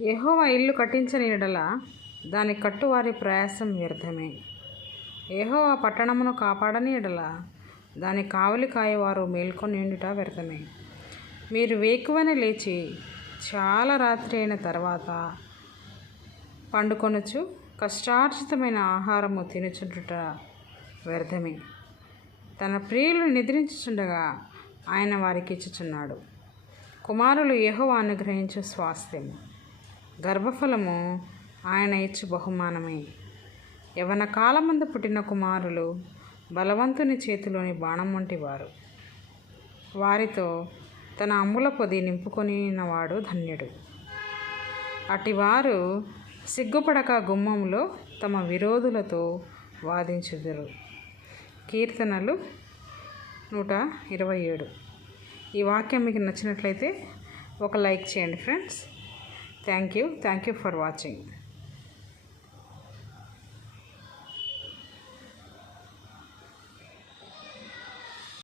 యెహోవా ఇల్లు కట్టించని యెడల దాని కట్టువారి ప్రయాసం వ్యర్థమే. యెహోవా పట్టణమును కాపాడని యెడల దాని కావలి కాయవారు మేల్కొని ఉండుట వ్యర్థమే. మీరు వేకువనే లేచి చాలా రాత్రి అయిన తర్వాత పండుకొనుచు కష్టార్జితమైన ఆహారము తినుచుండుట వ్యర్థమే. తన ప్రియులు నిద్రించుచుండగా ఆయన వారికి ఇచ్చుచున్నాడు. కుమారులు యెహోవా అనుగ్రహించు స్వాస్థ్యము, గర్భఫలము ఆయన ఇచ్చు బహుమానమే. యవన కాలమందు పుట్టిన కుమారులు బలవంతుని చేతిలోని బాణం వంటి వారు. వారితో తన అమ్ముల పొది నింపుకొనినవాడు ధన్యుడు. అటివారు సిగ్గుపడక గుమ్మంలో తమ విరోధులతో వాదించుదురు. కీర్తనలు 127. ఈ వాక్యం మీకు నచ్చినట్లయితే ఒక లైక్ చేయండి friends. Thank you for watching.